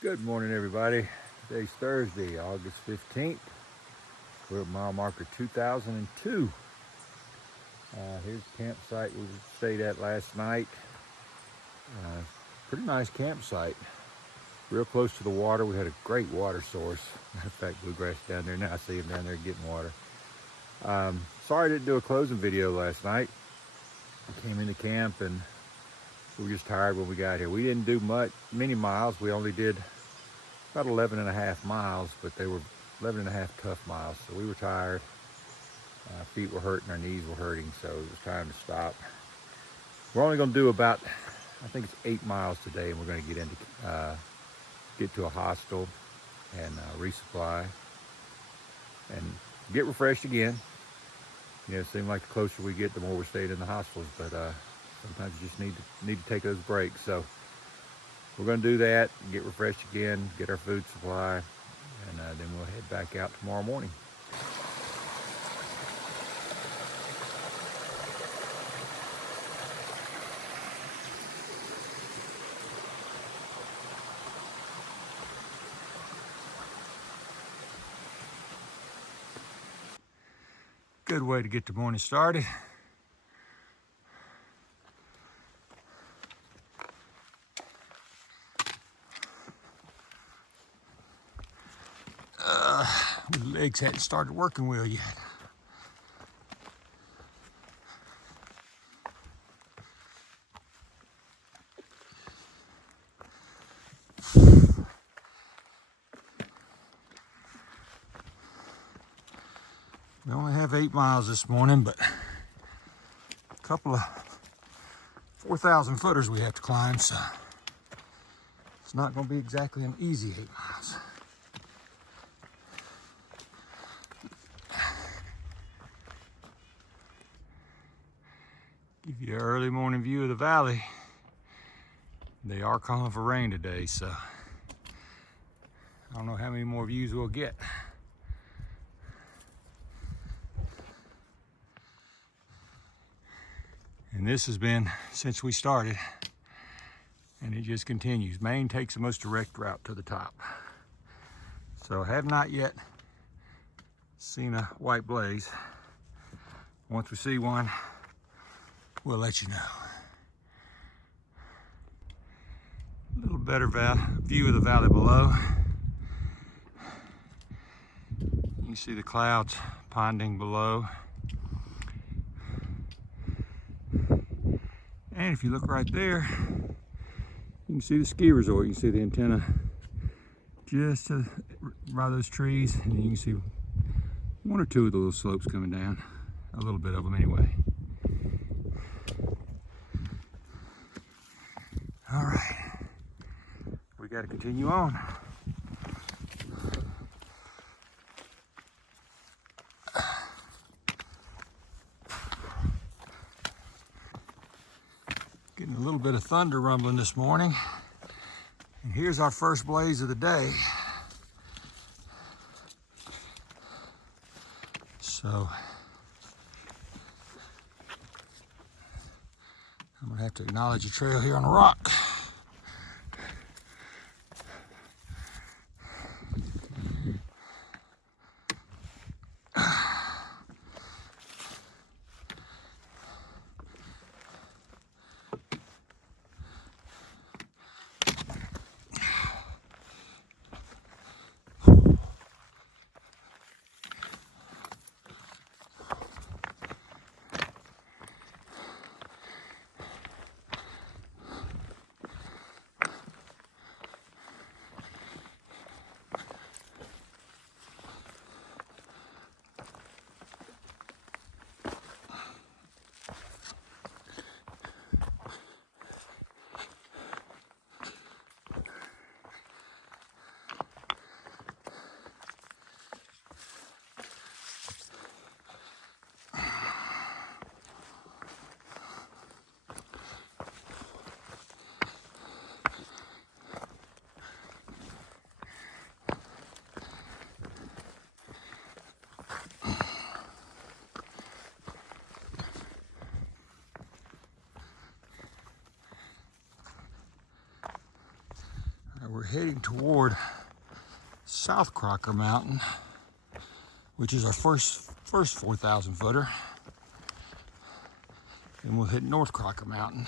Good morning, everybody. Today's Thursday, August 15th. We're at mile marker 2002. Here's the campsite we stayed at last night. Pretty nice campsite. Real close to the water. We had a great water source. Matter of fact, bluegrass down there now. I see him down there getting water. Sorry I didn't do a closing video last night. We came into camp and we were just tired when we got here. We didn't do many miles. We only did about 11 and a half miles, but they were 11 and a half tough miles. So we were tired. Our feet were hurting, our knees were hurting, so it was time to stop. We're only going to do about, I think it's 8 miles today, and we're going to get to a hostel and resupply and get refreshed again. You know, it seems like the closer we get, the more we're staying in the hostels, but sometimes you just need to take those breaks. So we're going to do that, get refreshed again, get our food supply, and then we'll head back out tomorrow morning. Good way to get the morning started. My legs hadn't started working well yet. We only have 8 miles this morning, but a couple of 4,000 footers we have to climb, so it's not going to be exactly an easy 8 miles. Give you an early morning view of the valley. They are calling for rain today, so I don't know how many more views we'll get. And this has been since we started, and it just continues. Maine takes the most direct route to the top. So I have not yet seen a white blaze. Once we see one, we'll let you know. A little better view of the valley below. You can see the clouds ponding below. And if you look right there, you can see the ski resort. You can see the antenna just by those trees, and you can see one or two of the little slopes coming down. A little bit of them anyway. All right, we got to continue on. Getting a little bit of thunder rumbling this morning. And here's our first blaze of the day. So I'm gonna have to acknowledge a trail here on a rock. we're heading toward South Crocker Mountain, which is our first 4,000 footer. And we'll hit North Crocker Mountain.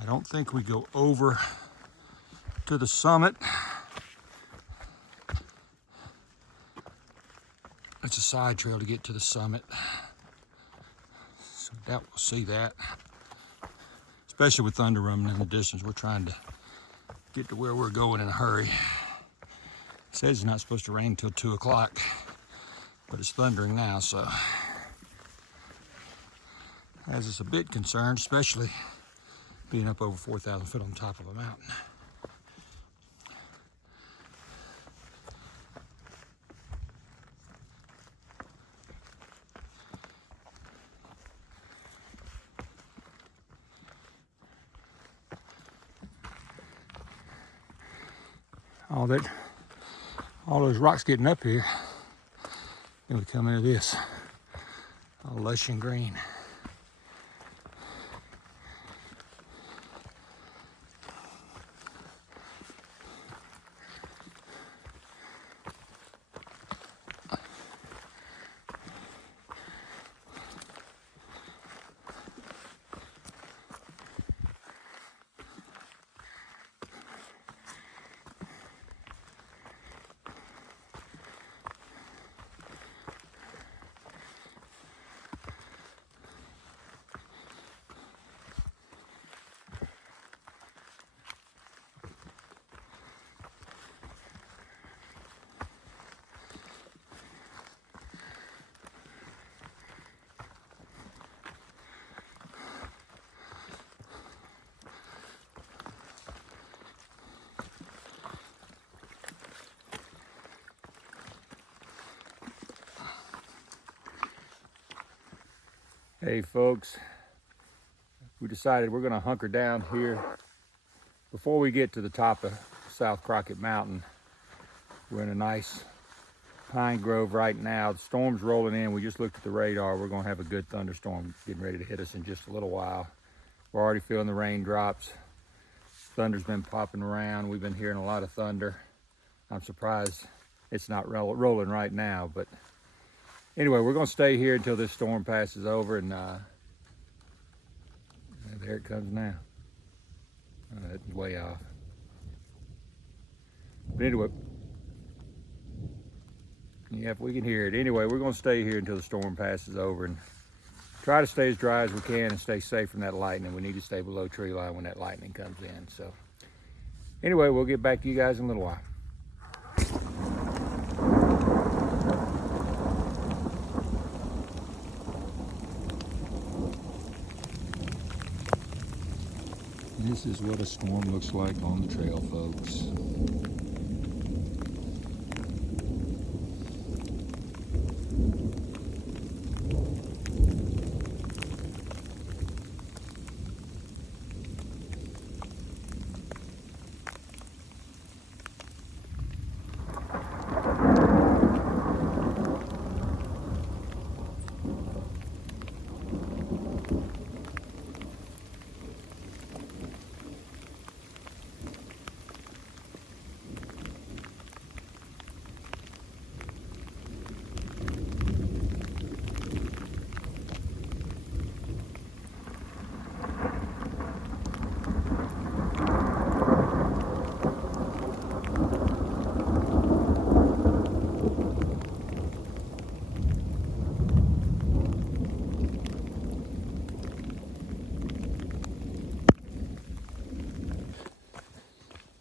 I don't think we go over to the summit. It's a side trail to get to the summit. So we'll see that. Especially with thunder running in the distance, we're trying to get to where we're going in a hurry. It says it's not supposed to rain until 2 o'clock, but it's thundering now, so has us a bit concerned, especially being up over 4,000 foot on top of a mountain. All those rocks getting up here, then we come into this, all lush and green. Hey folks, we decided we're gonna hunker down here before we get to the top of South Crockett Mountain. We're in a nice pine grove right now. The storm's rolling in. We just looked at the radar. We're gonna have a good thunderstorm getting ready to hit us in just a little while. We're already feeling the raindrops. Thunder's been popping around. We've been hearing a lot of thunder. I'm surprised it's not rolling right now, but anyway, we're gonna stay here until this storm passes over, and there it comes now. It's way off. But anyway, yeah, if we can hear it. Anyway, we're gonna stay here until the storm passes over and try to stay as dry as we can and stay safe from that lightning. We need to stay below tree line when that lightning comes in. So anyway, we'll get back to you guys in a little while. This is what a storm looks like on the trail, folks.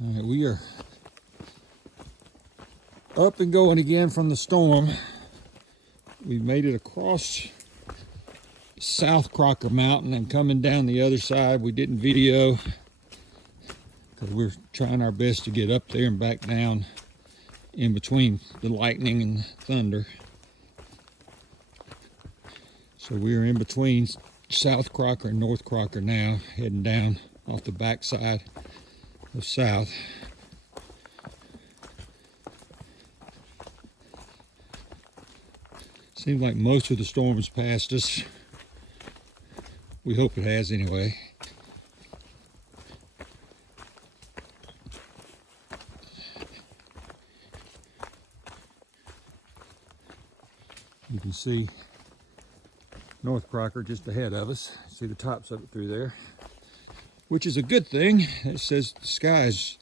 All right, we are up and going again from the storm. We made it across South Crocker Mountain and coming down the other side. We didn't video because we're trying our best to get up there and back down in between the lightning and the thunder. So we're in between South Crocker and North Crocker now, heading down off the backside of South. Seems like most of the storm's passed us. We hope it has anyway. You can see North Crocker just ahead of us. See the tops of it through there, which is a good thing. It says the sky's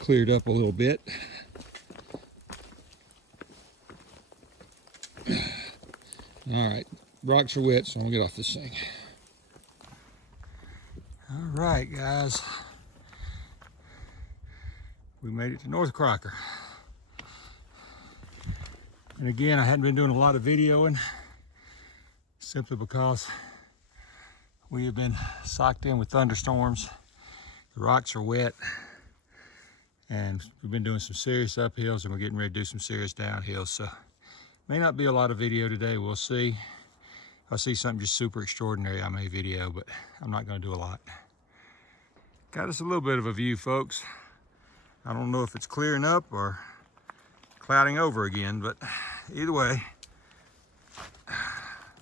cleared up a little bit. All right, rocks are wet, so I'm gonna get off this thing. All right, guys. We made it to North Crocker. And again, I hadn't been doing a lot of videoing simply because we have been socked in with thunderstorms. The rocks are wet, and we've been doing some serious uphills, and we're getting ready to do some serious downhills. So may not be a lot of video today, we'll see. If I see something just super extraordinary, I may video, but I'm not gonna do a lot. Got us a little bit of a view, folks. I don't know if it's clearing up or clouding over again, but either way,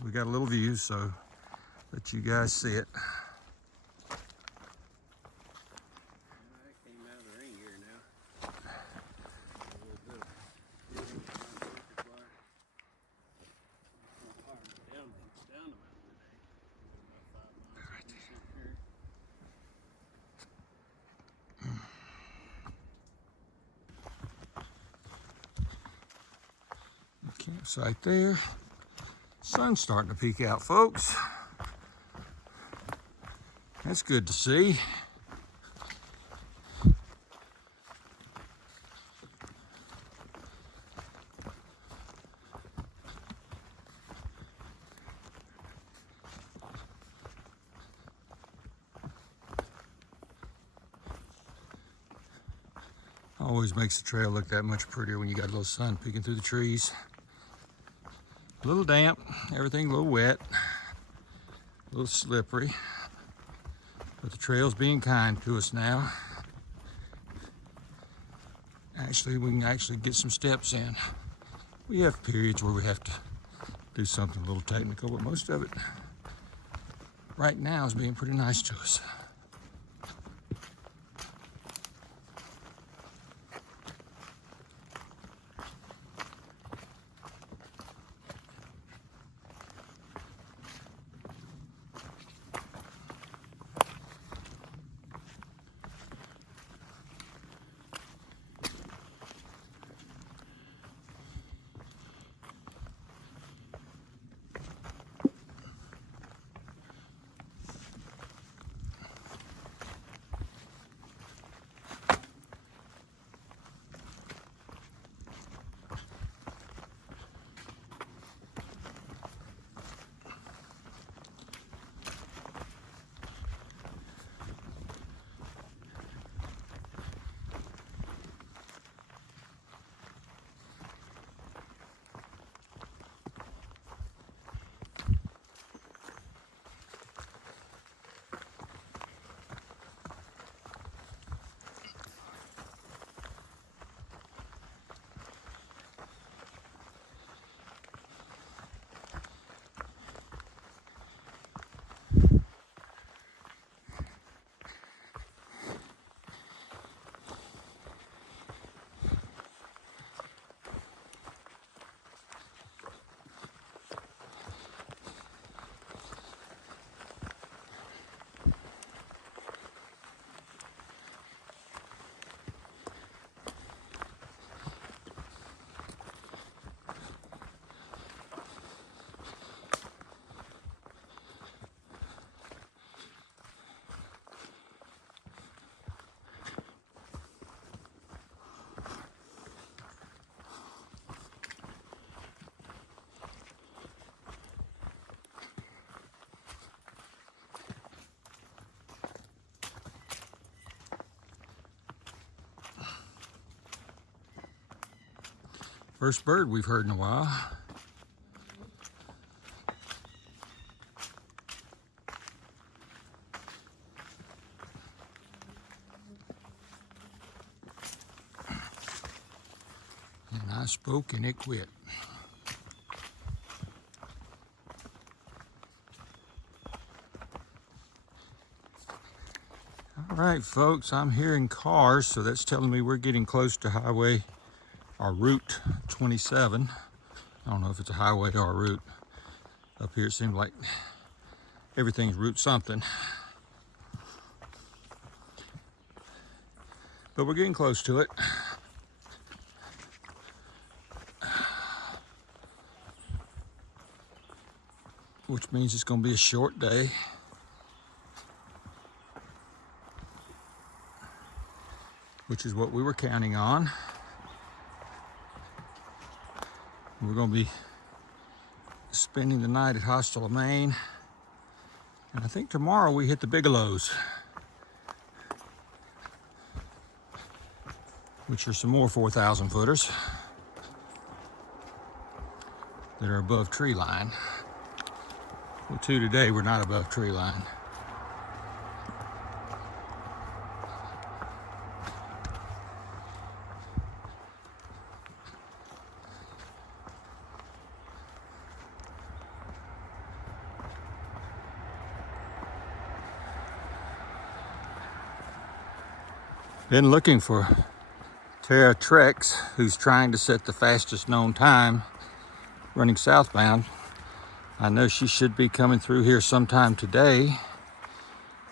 we got a little view, so let you guys see it. Campsite there. Sun's starting to peek out, folks. That's good to see. Always makes the trail look that much prettier when you got a little sun peeking through the trees. A little damp, everything a little wet, a little slippery, but the trail's being kind to us now. Actually, we can actually get some steps in. We have periods where we have to do something a little technical, but most of it right now is being pretty nice to us. First bird we've heard in a while. And I spoke and it quit. All right, folks, I'm hearing cars, so that's telling me we're getting close to highway or Route 27. I don't know if it's a highway or a route. Up here it seems like everything's route something. But we're getting close to it. Which means it's going to be a short day. Which is what we were counting on. We're going to be spending the night at Hostel of Maine. And I think tomorrow we hit the Bigelows, which are some more 4,000 footers that are above tree line. Well, 2 today, we're not above tree line. Been looking for Tara Trex, who's trying to set the fastest known time running southbound. I know she should be coming through here sometime today.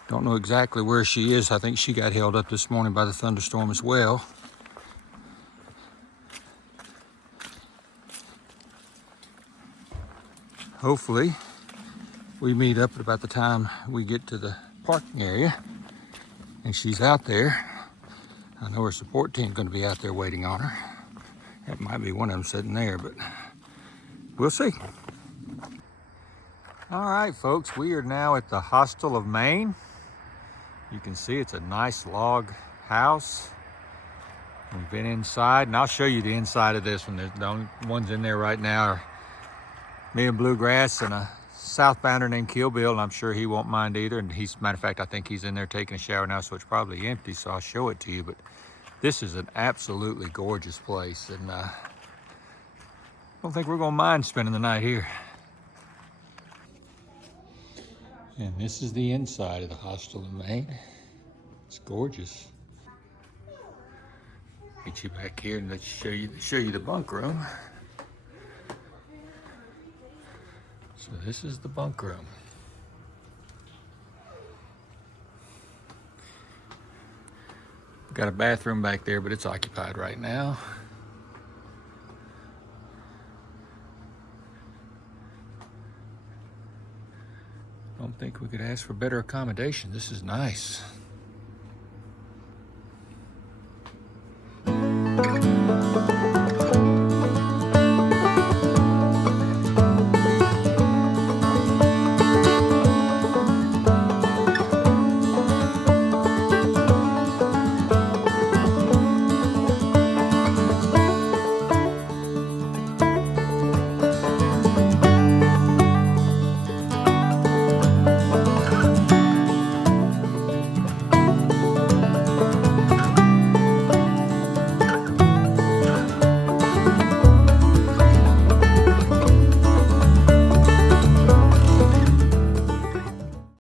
Don't know exactly where she is. I think she got held up this morning by the thunderstorm as well. Hopefully, we meet up at about the time we get to the parking area and she's out there. I know her support team's going to be out there waiting on her. That might be one of them sitting there, but we'll see. All right, folks, we are now at the Hostel of Maine. You can see it's a nice log house. We've been inside, and I'll show you the inside of this one. The only ones in there right now are me and Bluegrass and a southbounder named Kill Bill, and I'm sure he won't mind either. And matter of fact, I think he's in there taking a shower now, so it's probably empty, so I'll show it to you. But this is an absolutely gorgeous place, and I don't think we're gonna mind spending the night here. And this is the inside of the Hostel of Maine. It's gorgeous. Get you back here and let's show you the bunk room. So this is the bunk room. Got a bathroom back there, but it's occupied right now. Don't think we could ask for better accommodation. This is nice.